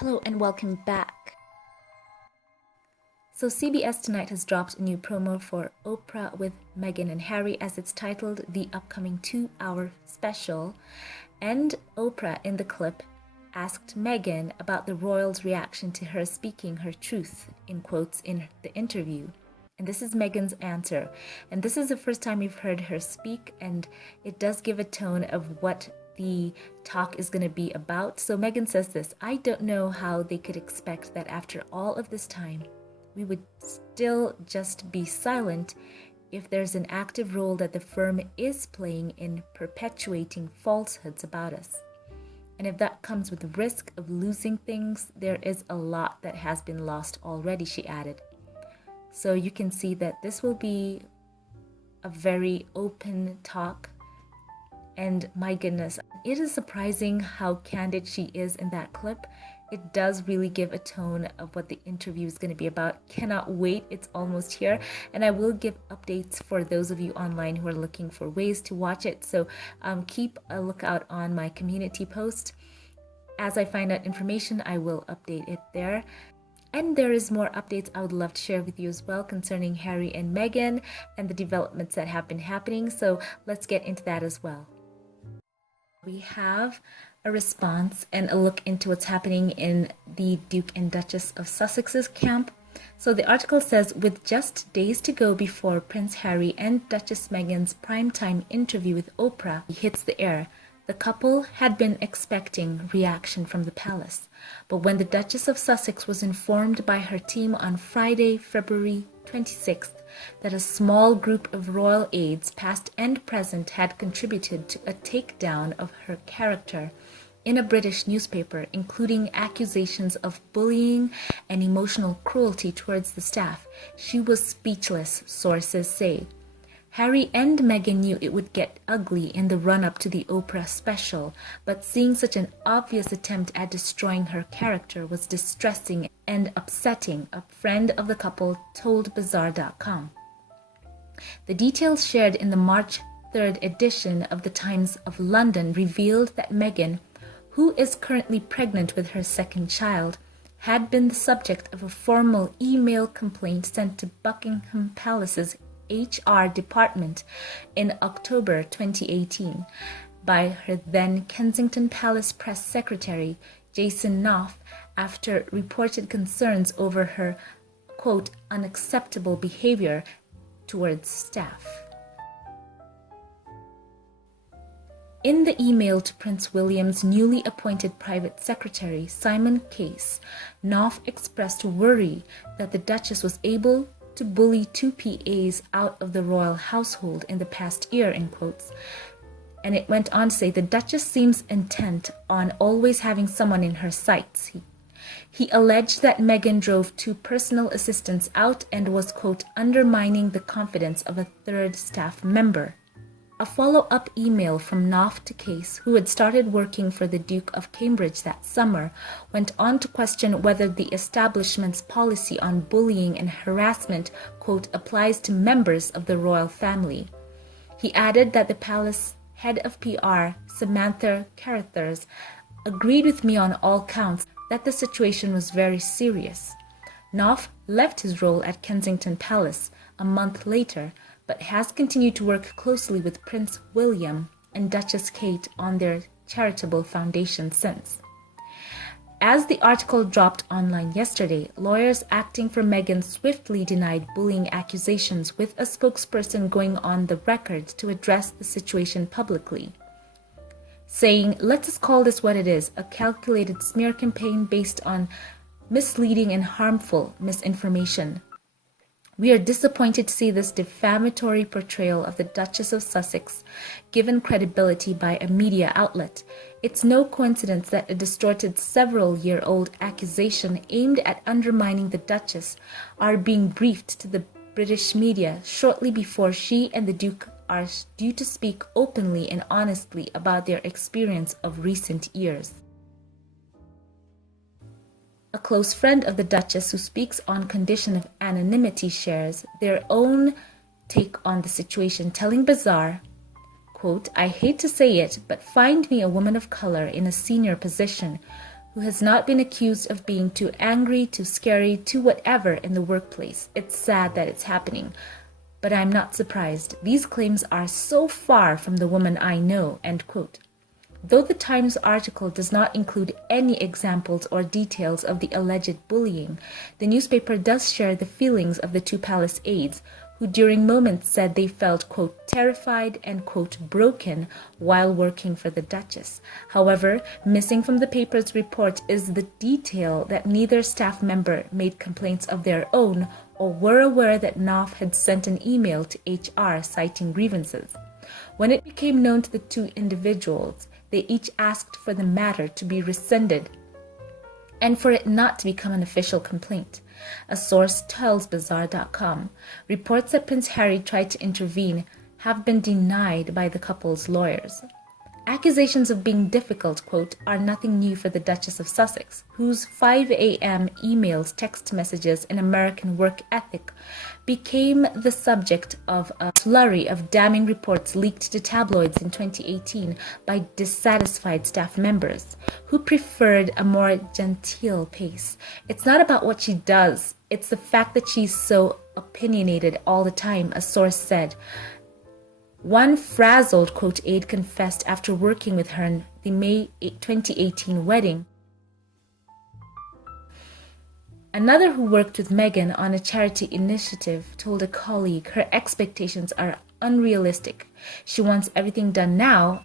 Hello and welcome back. So CBS Tonight has dropped a new promo for Oprah with Meghan and Harry, as it's titled The Upcoming 2-Hour Special. And Oprah in the clip asked Meghan about the royals' reaction to her speaking her truth, in quotes, in the interview. And this is Meghan's answer. And this is the first time we've heard her speak, and it does give a tone of what the talk is going to be about. So Meghan says this: "I don't know how they could expect that after all of this time, we would still just be silent if there's an active role that the firm is playing in perpetuating falsehoods about us. And if that comes with the risk of losing things, there is a lot that has been lost already," she added. So you can see that this will be a very open talk. And my goodness, it is surprising how candid she is in that clip. It does really give a tone of what the interview is going to be about. Cannot wait. It's almost here. And I will give updates for those of you online who are looking for ways to watch it. So keep a lookout on my community post. As I find out information, I will update it there. And there is more updates I would love to share with you as well concerning Harry and Meghan and the developments that have been happening. So let's get into that as well. We have a response and a look into what's happening in the Duke and Duchess of Sussex's camp. So the article says, with just days to go before Prince Harry and Duchess Meghan's primetime interview with Oprah hits the air, the couple had been expecting reaction from the palace. But when the Duchess of Sussex was informed by her team on Friday, February 26th, that a small group of royal aides, past and present, had contributed to a takedown of her character in a British newspaper, including accusations of bullying and emotional cruelty towards the staff, she was speechless, sources say. Harry and Meghan knew it would get ugly in the run-up to the Oprah special, but seeing such an obvious attempt at destroying her character was distressing and upsetting, a friend of the couple told Bazaar.com. The details shared in the March 3rd edition of the Times of London revealed that Meghan, who is currently pregnant with her second child, had been the subject of a formal email complaint sent to Buckingham Palace's HR department in October 2018 by her then Kensington Palace press secretary Jason Knopf after reported concerns over her, quote, unacceptable behavior towards staff. In the email to Prince William's newly appointed private secretary, Simon Case, Knopf expressed worry that the Duchess was able to bully two PAs out of the royal household in the past year, in quotes. And it went on to say, the Duchess seems intent on always having someone in her sights. He alleged that Meghan drove two personal assistants out and was, quote, undermining the confidence of a third staff member. A follow-up email from Knopf to Case, who had started working for the Duke of Cambridge that summer, went on to question whether the establishment's policy on bullying and harassment, quote, applies to members of the royal family. He added that the palace head of PR, Samantha Carruthers, agreed with me on all counts that the situation was very serious. Knopf left his role at Kensington Palace a month later, but has continued to work closely with Prince William and Duchess Kate on their charitable foundation since. As the article dropped online yesterday, lawyers acting for Meghan swiftly denied bullying accusations, with a spokesperson going on the record to address the situation publicly, saying, let's just call this what it is, a calculated smear campaign based on misleading and harmful misinformation. We are disappointed to see this defamatory portrayal of the Duchess of Sussex given credibility by a media outlet. It's no coincidence that a distorted several-year-old accusation aimed at undermining the Duchess are being briefed to the British media shortly before she and the Duke are due to speak openly and honestly about their experience of recent years. A close friend of the Duchess, who speaks on condition of anonymity, shares their own take on the situation, telling Bazaar, quote, I hate to say it, but find me a woman of color in a senior position who has not been accused of being too angry, too scary, too whatever in the workplace. It's sad that it's happening, but I'm not surprised. These claims are so far from the woman I know," end quote. Though the Times article does not include any examples or details of the alleged bullying, the newspaper does share the feelings of the two palace aides, who during moments said they felt, quote, "terrified" and, quote, "broken" while working for the Duchess. However, missing from the paper's report is the detail that neither staff member made complaints of their own or were aware that Knopf had sent an email to HR citing grievances. When it became known to the two individuals, they each asked for the matter to be rescinded and for it not to become an official complaint. A source tells Bazaar.com, reports that Prince Harry tried to intervene have been denied by the couple's lawyers. Accusations of being difficult, quote, "are nothing new for the Duchess of Sussex, whose 5 a.m. emails, text messages, and American work ethic became the subject of a flurry of damning reports leaked to tabloids in 2018 by dissatisfied staff members who preferred a more genteel pace. It's not about what she does, it's the fact that she's so opinionated all the time," a source said. One frazzled, quote, aide confessed after working with her in the May 2018 wedding. Another who worked with Meghan on a charity initiative told a colleague her expectations are unrealistic. She wants everything done now.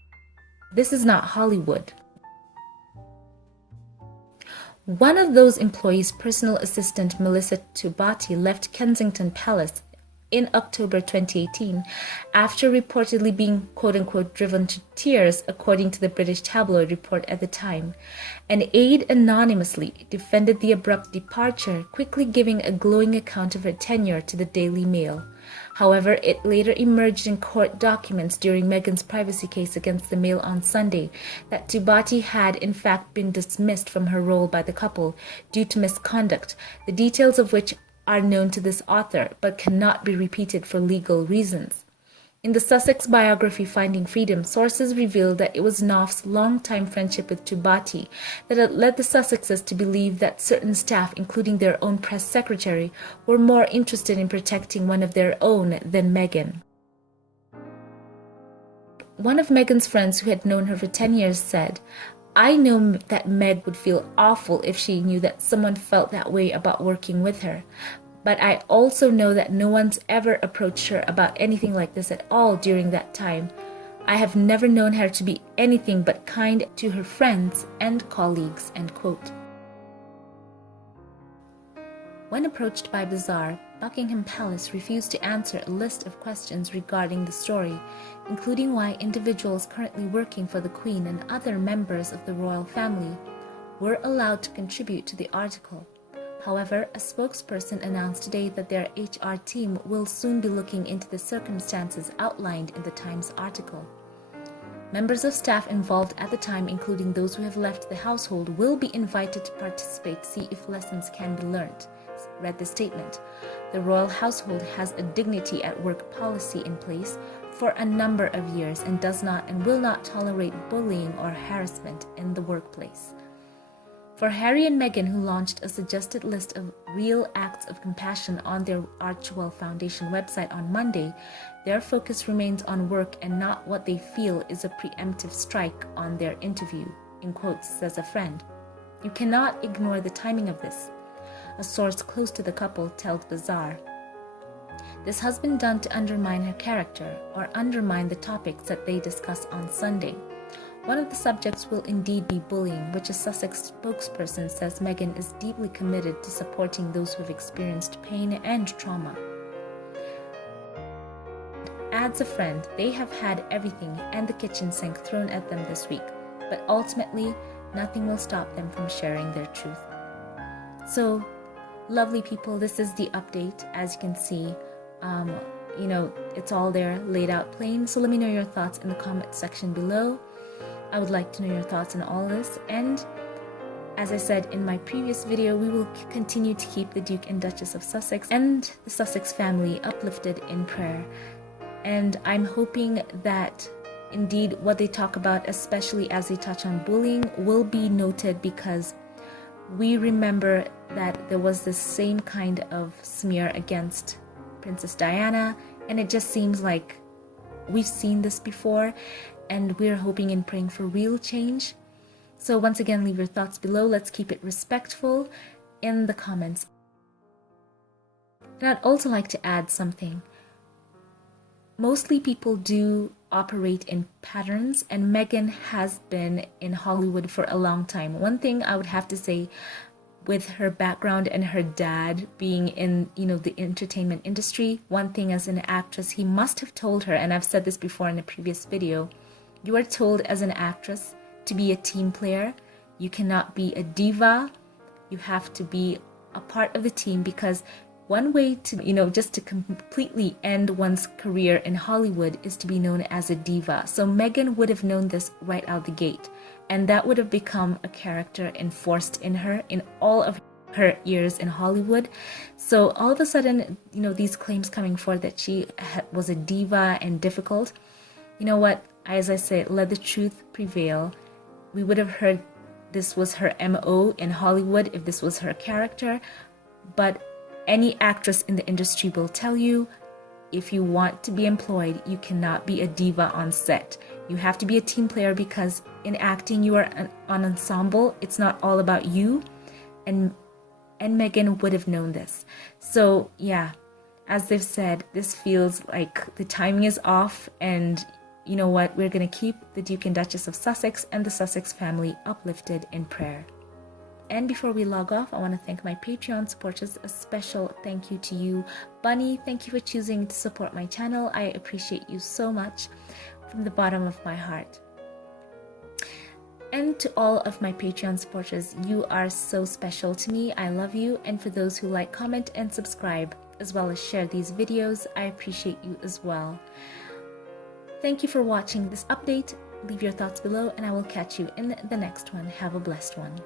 This is not Hollywood. One of those employees, personal assistant Melissa Tubati, left Kensington Palace in October 2018 after reportedly being, quote-unquote, driven to tears, according to the British tabloid report at the time. An aide anonymously defended the abrupt departure, quickly giving a glowing account of her tenure to the Daily Mail. However, it later emerged in court documents during Meghan's privacy case against the Mail on Sunday that Tubati had in fact been dismissed from her role by the couple due to misconduct, the details of which are known to this author, but cannot be repeated for legal reasons. In the Sussex biography Finding Freedom, sources revealed that it was Knopf's long-time friendship with Tubati that had led the Sussexes to believe that certain staff, including their own press secretary, were more interested in protecting one of their own than Meghan. One of Meghan's friends who had known her for 10 years said, "I know that Meg would feel awful if she knew that someone felt that way about working with her. But I also know that no one's ever approached her about anything like this at all during that time. I have never known her to be anything but kind to her friends and colleagues," end quote. When approached by Bazaar, Buckingham Palace refused to answer a list of questions regarding the story, including why individuals currently working for the Queen and other members of the royal family were allowed to contribute to the article. However, a spokesperson announced today that their HR team will soon be looking into the circumstances outlined in the Times article. Members of staff involved at the time, including those who have left the household, will be invited to participate to see if lessons can be learned, read the statement. The royal household has a dignity at work policy in place for a number of years and does not and will not tolerate bullying or harassment in the workplace. For Harry and Meghan, who launched a suggested list of real acts of compassion on their Archewell Foundation website on Monday, their focus remains on work and not what they feel is a preemptive strike on their interview, in quotes, says a friend. "You cannot ignore the timing of this," a source close to the couple told Bazaar. "This has been done to undermine her character or undermine the topics that they discuss on Sunday. One of the subjects will indeed be bullying, which a Sussex spokesperson says Meghan is deeply committed to supporting those who have experienced pain and trauma." Adds a friend, "They have had everything and the kitchen sink thrown at them this week, but ultimately nothing will stop them from sharing their truth." So, lovely people, this is the update. As you can see, it's all there laid out plain. So let me know your thoughts in the comment section below. I would like to know your thoughts on all this, and as I said in my previous video, we will continue to keep the Duke and Duchess of Sussex and the Sussex family uplifted in prayer. And I'm hoping that indeed what they talk about, especially as they touch on bullying, will be noted, because we remember that there was this same kind of smear against Princess Diana, and it just seems like we've seen this before, and we're hoping and praying for real change. So once again, leave your thoughts below. Let's keep it respectful in the comments. And I'd also like to add something. Mostly people do operate in patterns, and Meghan has been in Hollywood for a long time. One thing I would have to say, with her background and her dad being in, the entertainment industry, one thing as an actress, he must have told her, and I've said this before in a previous video, you are told as an actress to be a team player. You cannot be a diva. You have to be a part of the team, because one way to, just to completely end one's career in Hollywood is to be known as a diva. So Meghan would have known this right out the gate, and that would have become a character enforced in her in all of her years in Hollywood. So all of a sudden, these claims coming forth that she was a diva and difficult, you know what? As I say, let the truth prevail. We would have heard this was her MO in Hollywood if this was her character, but any actress in the industry will tell you, if you want to be employed, you cannot be a diva on set. You have to be a team player, because in acting, you are an ensemble. It's not all about you. And Meghan would have known this. So yeah, as they've said, this feels like the timing is off, and you know what? We're going to keep the Duke and Duchess of Sussex and the Sussex family uplifted in prayer. And before we log off, I want to thank my Patreon supporters. A special thank you to you, Bunny. Thank you for choosing to support my channel. I appreciate you so much from the bottom of my heart. And to all of my Patreon supporters, you are so special to me. I love you. And for those who like, comment, and subscribe, as well as share these videos, I appreciate you as well. Thank you for watching this update. Leave your thoughts below, and I will catch you in the next one. Have a blessed one.